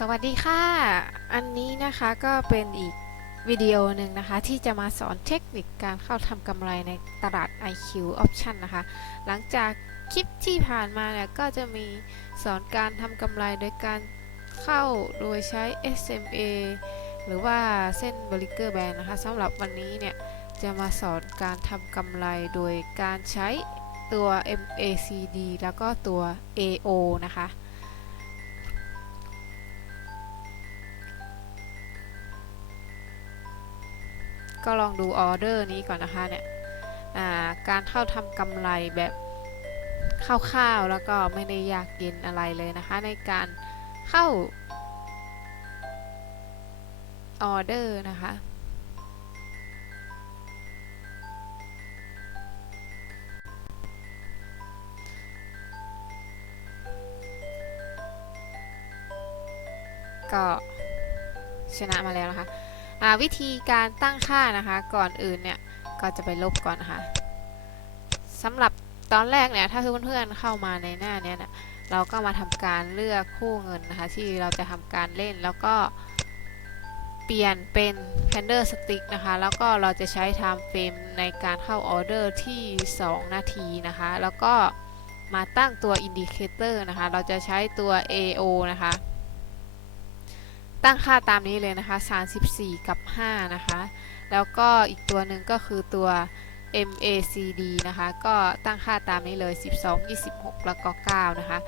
สวัสดีค่ะ อันนี้นะคะก็เป็นอีกวิดีโอหนึ่งนะคะ ที่จะมาสอนเทคนิคการเข้าทำกำไรในตลาด IQ Option นะคะ หลังจากคลิปที่ผ่านมาเนี่ยก็จะมีสอนการทำกำไรโดยการเข้าโดยใช้ SMA หรือว่าเส้นบริเกอร์แบนนะคะสำหรับวันนี้เนี่ยจะมาสอนการทำกำไรโดยการใช้ตัว MACD แล้วก็ตัว AO นะคะ ก็ลองดูออเดอร์นี้ก่อนนะคะเนี่ยการเข้าทำกำไรแบบคร่าวๆแล้วก็ไม่ได้ยากเย็นอะไรเลยนะคะ ในการเข้าออเดอร์นะคะก็ชนะมาแล้วนะคะ วิธีการตั้งค่านะคะ ก่อนอื่นเนี่ยก็จะไปลบก่อนนะคะสำหรับตอนแรกเนี่ยถ้าเพื่อนๆเข้ามาในหน้าเนี้ยเนี่ยเราก็มาทำการเลือกคู่เงินนะคะ ที่เราจะทำการเล่นแล้วก็เปลี่ยนเป็น candlestick นะคะ แล้วก็เราจะใช้ time frame ในการเข้าออเดอร์ที่ 2 นาทีนะคะ แล้วก็มาตั้งตัว indicator นะคะ เราจะใช้ตัว AO นะคะ ตั้งค่าตามนี้เลยนะคะ 34 กับ 5 นะคะ แล้วก็อีกตัวหนึ่งก็คือตัว MACD นะคะ ก็ตั้งค่าตามนี้เลย 12 26 แล้วก็ 9 นะคะ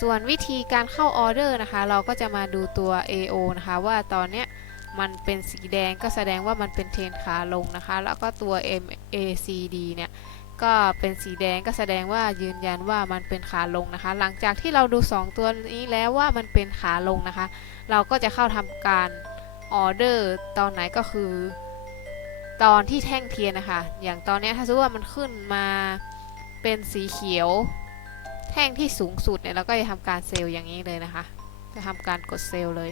ส่วนวิธีการเข้าออเดอร์นะคะ เราก็จะมาดูตัว AO นะคะ ว่าตอนเนี้ยมันเป็นสีแดงก็แสดงว่ามันเป็นเทรนขาลงนะคะ แล้วก็ตัว MACD เนี่ย ก็เป็นสีแดงก็แสดงว่ายืนยันว่ามันเป็นขาลงนะคะ หลังจากที่เราดู 2 ตัวนี้แล้วว่ามันเป็นขาลงนะคะ เราก็จะเข้าทำการออเดอร์ตอนไหนก็คือ ตอนที่แท่งเทียนนะคะ อย่างตอนนี้ถ้าสมมติว่ามันขึ้นมาเป็นสีเขียว แท่งที่สูงสุดเนี่ยเราก็จะทำการเซลล์อย่างนี้เลยนะคะ จะทำการกดเซลล์เลย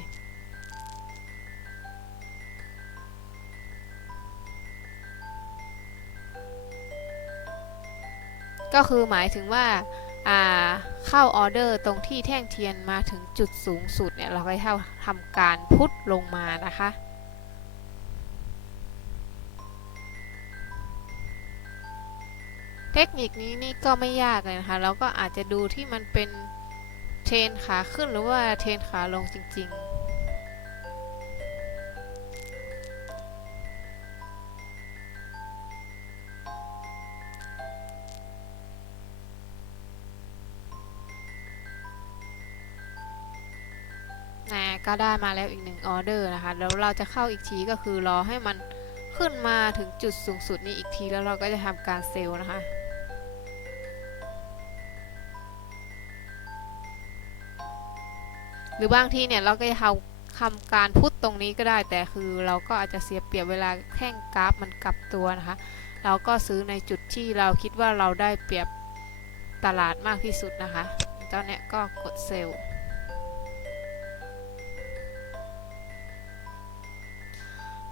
ก็คือหมายถึงว่าเข้าออเดอร์ตรงที่แท่งเทียนมาถึงจุดสูงสุดเนี่ยเราก็จะทำการพุทลงมานะคะเทคนิคนี้นี่ก็ไม่ยากเลยนะคะ เราก็อาจจะดูที่มันเป็นเทรนขาขึ้นหรือว่าเทรนขาลงจริง ๆ นะก็ได้มาแล้วอีกหนึ่งออเดอร์นะคะ แล้วเราจะเข้าอีกทีก็คือรอให้มันขึ้นมาถึงจุดสูงสุดนี้อีกทีแล้วเราก็จะทำการเซลล์นะคะหรือบางทีเนี่ยเราก็จะทำทำการพุทตรงนี้ก็ได้ แต่คือเราก็อาจจะเสียเปรียบเวลาแท่งกราฟมันกลับตัวนะคะ เราก็ซื้อในจุดที่เราคิดว่าเราได้เปรียบตลาดมากที่สุดนะคะตอนเนี้ยก็กดเซลล์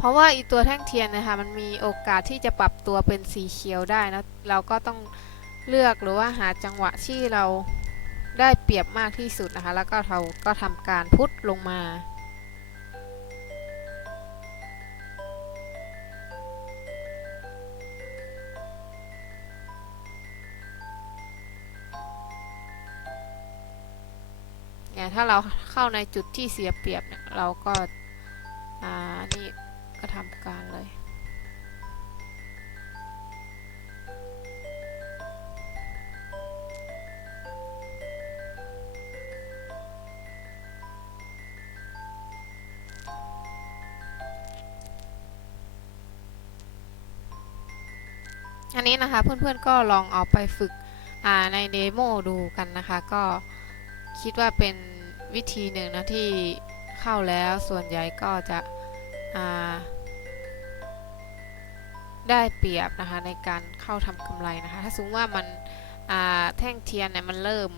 เพราะว่าอีตัวแท่งเทียนนะคะมันมีโอกาสที่จะปรับตัวเป็นสีเขียวได้นะเราก็ต้องเลือกหรือว่าหาจังหวะที่เราได้เปรียบมากที่สุดนะคะ แล้วก็เราก็ทำการพุทลงมาเนี่ยถ้าเราเข้าในจุดที่เสียเปรียบเนี่ยเราก็ อ่า นี่ ก็ทำการเลย อันนี้นะคะเพื่อนๆก็ลองเอาไปฝึกในเดโมดูกันนะคะ ก็คิดว่าเป็นวิธีหนึ่งนะที่เข้าแล้วส่วนใหญ่ก็จะ ได้เปรียบนะคะในการเข้าทำกำไรนะคะ ถ้าสมมติว่ามันแท่งเทียนเนี่ยมันเริ่ม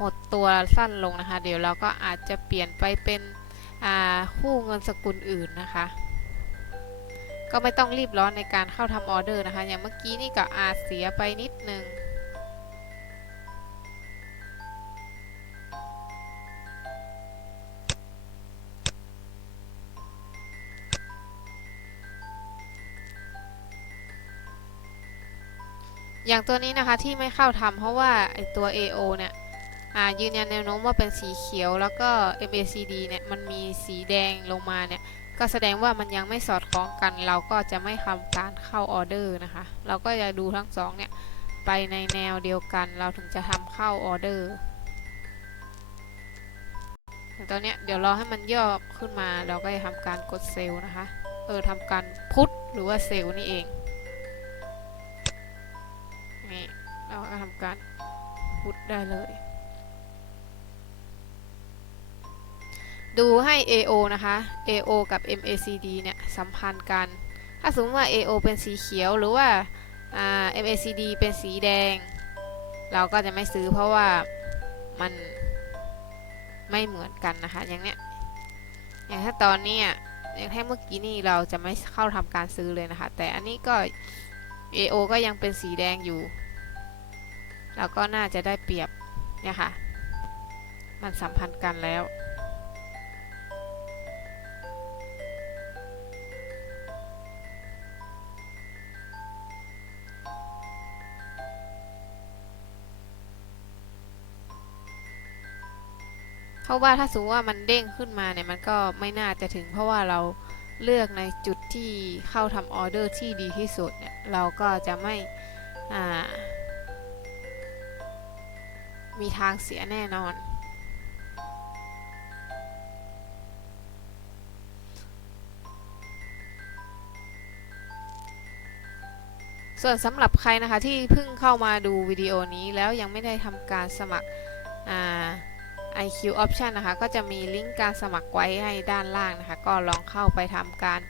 หดตัวสั้นลงนะคะ เดี๋ยวเราก็อาจจะเปลี่ยนไปเป็นคู่เงินสกุลอื่นนะคะ ก็ไม่ต้องรีบร้อนในการเข้าทำออเดอร์นะคะ อย่างเมื่อกี้นี่ก็อาจเสียไปนิดนึง อย่างตัวนี้นะคะที่ไม่เข้าทำเพราะว่าไอตัว AO เนี่ยยืนยันแนวโน้มว่าเป็นสีเขียวแล้วก็ MACD เนี่ยมันมีสีแดงลงมาเนี่ยก็แสดงว่ามันยังไม่สอดคล้องกัน เราก็จะไม่ทำการเข้าออเดอร์นะคะ เราก็จะดูทั้งสองเนี่ยไปในแนวเดียวกัน เราถึงจะทำเข้าออเดอร์ต่ตอนนี้เดี๋ยวรอให้มันย่อขึ้นมาเราก็จะทำการกดเซลล์นะคะ เออทำการพุทหรือว่าเซลล์นี่เอง เราก็ทำการพุทได้เลย ดูให้ AO นะคะ AO กับ MACD เนี่ยสัมพันธ์กัน ถ้าสมมติว่า AO เป็นสีเขียวหรือว่าา MACD เป็นสีแดง เราก็จะไม่ซื้อเพราะว่ามันไม่เหมือนกันนะคะ อย่างเนี้ย อย่างถ้าตอนนี้อะอย่างถ้าเมื่อกี้นี่เราจะไม่เข้าทำการซื้อเลยนะคะ แต่อันนี้ก็ AO ก็ยังเป็นสีแดงอยู่ เราก็น่าจะได้เปรียบเนี่ยค่ะ มันสัมพันธ์กันแล้ว เพราะว่าถ้าสมมติว่ามันเด้งขึ้นมาเนี่ยมันก็ไม่น่าจะถึง เพราะว่าเราเลือกในจุดที่เข้าทำออเดอร์ที่ดีที่สุดเนี่ยเราก็จะไม่อ่า มีทางเสียแน่นอน ส่วนสำหรับใครนะคะที่เพิ่งเข้ามาดูวิดีโอนี้แล้วยังไม่ได้ทำการสมัครอ่า IQ Option นะคะ ก็จะมีลิงก์การสมัครไว้ให้ด้านล่างนะคะ ก็ลองเข้าไปทำการ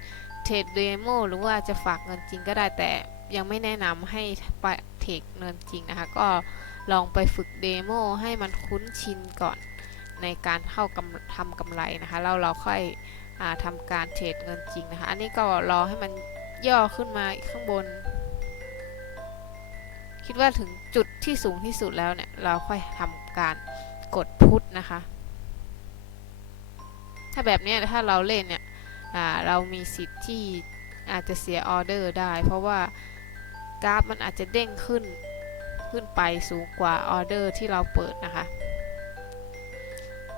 เทรดเดโมหรือว่าจะฝากเงินจริงก็ได้แต่ยังไม่แนะนำให้ไปเทรดเงินจริงนะคะ ก็ ลองไปฝึกเดโมให้มันคุ้นชินก่อนในการเข้ากำทำกำไรนะคะแล้วเราค่อยอทำการเทรดเงินจริงนะคะ อันนี้ก็รอให้มันย่อขึ้นมาข้างบน คิดว่าถึงจุดที่สูงที่สุดแล้วเนี่ย เราค่อยทำการกดพุทนะคะ ถ้าแบบนี้ถ้าเราเล่นเนี่ยเรามีสิทธิ์ที่อาจจะเสียออเดอร์ได้ เพราะว่ากราฟมันอาจจะเด้งขึ้น ขึ้นไปสูงกว่าออเดอร์ที่เราเปิดนะคะ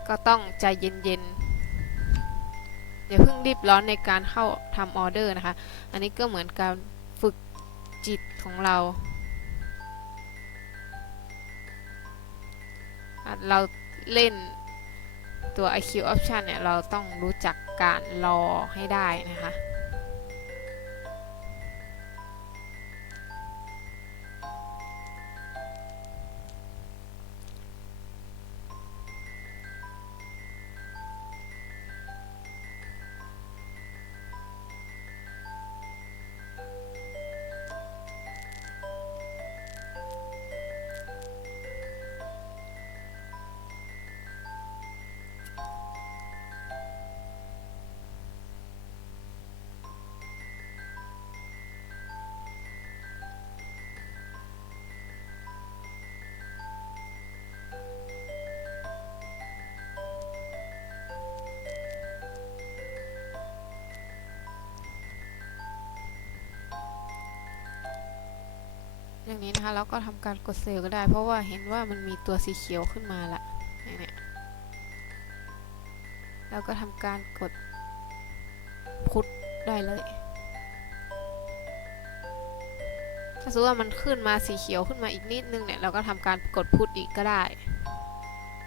ก็ต้องใจเย็นๆอย่าเพิ่งรีบร้อนในการเข้าทำออเดอร์นะคะ อันนี้ก็เหมือนการฝึกจิตของเรา เราเล่นตัว IQ option เนี่ย เราต้องรู้จักการรอให้ได้นะคะ อย่างนี้นะคะแล้วก็ทำการกดเซลล์ก็ได้ เพราะว่าเห็นว่ามันมีตัวสีเขียวขึ้นมาละเนี่ยแล้วก็ทำการกดพุทได้เลย ถ้าสมมติว่ามันขึ้นมาสีเขียวขึ้นมาอีกนิดนึงเนี่ยเราก็ทำการกดพุทอีกก็ได้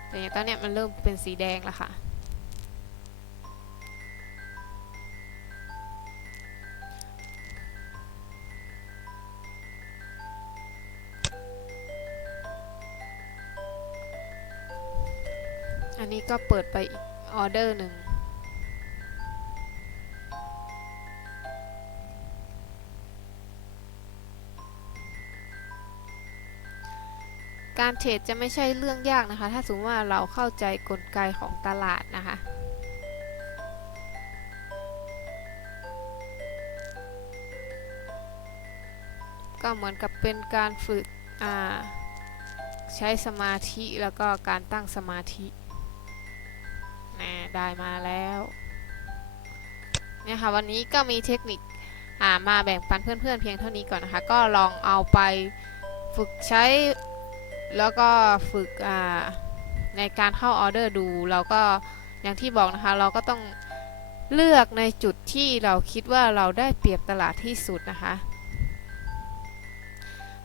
แต่อย่างตอนเนี้ยมันเริ่มเป็นสีแดงแล้วค่ะ อันนี้ก็เปิดไปอีกออเดอร์หนึ่ง การเทรดจะไม่ใช่เรื่องยากนะคะ ถ้าสมมติว่าเราเข้าใจกลไกของตลาดนะคะก็เหมือนกับเป็นการฝึกใช้สมาธิแล้วก็การตั้งสมาธิ น่ได้มาแล้วเนี่ยค่ะวันนี้ก็มีเทคนิคามาแบ่งปันเพื่อนๆเพียงเท่านี้ก่อนนะคะ ก็ลองเอาไปฝึกใช้แล้วก็ฝึกอ่าในการเข้าออเดอร์ดูเราก็อย่างที่บอกนะคะ เราก็ต้องเลือกในจุดที่เราคิดว่าเราได้เปรียบตลาดที่สุดนะคะ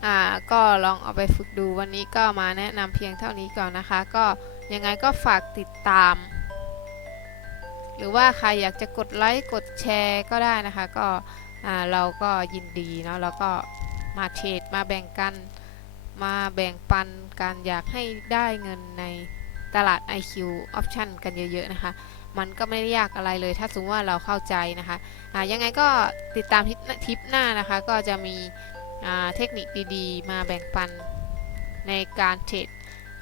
อ่าก็ลองเอาไปฝึกดูวันนี้ก็มาแนะนำเพียงเท่านี้ก่อนนะคะ ก็ยังไงก็ฝากติดตาม หรือว่าใครอยากจะกดไลค์กดแชร์ก็ได้นะคะ ก็เราก็ยินดีเนาะแล้วก็มาเทรดมาแบ่งกันมาแบ่งปันการอยากให้ได้เงินในตลาด IQ Option กันเยอะๆนะคะ มันก็ไม่ได้ยากอะไรเลย ถ้าสมมติว่าเราเข้าใจนะคะอ่ายังไงก็ติดตามทิปทิปหน้านะคะ ก็จะมีเทคนิคดีๆ มาแบ่งปันในการเทรด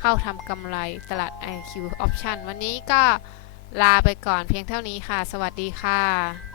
เข้าทำกำไรตลาด IQ Option วันนี้ก็ ลาไปก่อนเพียงเท่านี้ค่ะ สวัสดีค่ะ